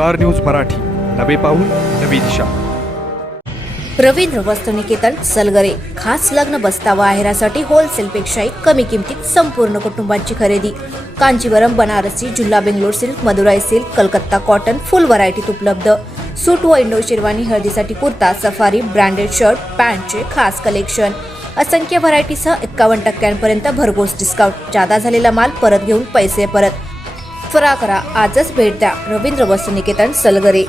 Star news Marathi, नवे पाऊल नवी दिशा. रवींद्र वस्त्रनिकेतन सलगरे. खास लग्न बस्ता व आहेरासाठी होलसेलपेक्षाही कमी किमतीत संपूर्ण कुटुंबाची खरेदी. कांजीवरम, बनारसी, जुल्ला Bangalore silk, Madurai silk, Calcutta cotton full व्हरायटीत उपलब्ध. सूट व इंडो शेरवानी, हळदीसाठी कुर्ता, सफारी, ब्रँडेड शर्ट, पॅन्टचे खास कलेक्शन. असंख्य व्हरायटीसह 51% भरघोस डिस्काउंट. जादा झालेला माल परत घेऊन पैसे परत. त्वरा करा, आजच भेट द्या रवींद्र वस्त्रनिकेतन सलगरे.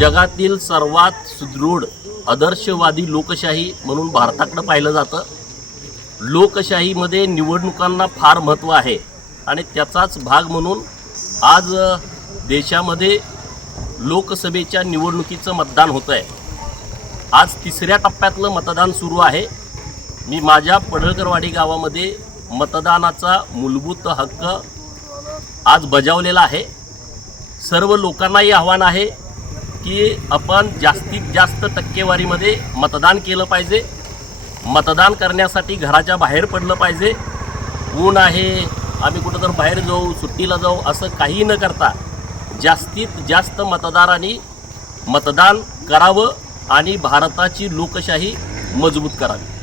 जगातील सर्वात सुदृढ आदर्शवादी लोकशाही म्हणून भारताकडे पाहिलं जातं. लोकशाहीमध्ये निवडणुकांना फार महत्त्व आहे आणि त्याचाच भाग म्हणून आज देशामध्ये लोकसभेच्या निवडणुकीचं मतदान होतं आहे. आज तिसऱ्या टप्प्यातलं मतदान सुरू आहे. मी माझ्या पडळकरवाडी गावामध्ये मतदानाचा मूलभूत हक्क आज बजावलेला आहे. सर्व लोकांनाही आव्हान आहे की आपण जास्तीत जास्त टक्केवारीमध्ये मतदान केलं पाहिजे. मतदान करण्यासाठी घराच्या बाहेर पडलं पाहिजे. ऊन आहे, आम्ही कुठं तर बाहेर जाऊ, सुट्टीला जाऊ असं काही न करता जास्तीत जास्त मतदारांनी मतदान करावं आणि भारताची लोकशाही मजबूत करावी.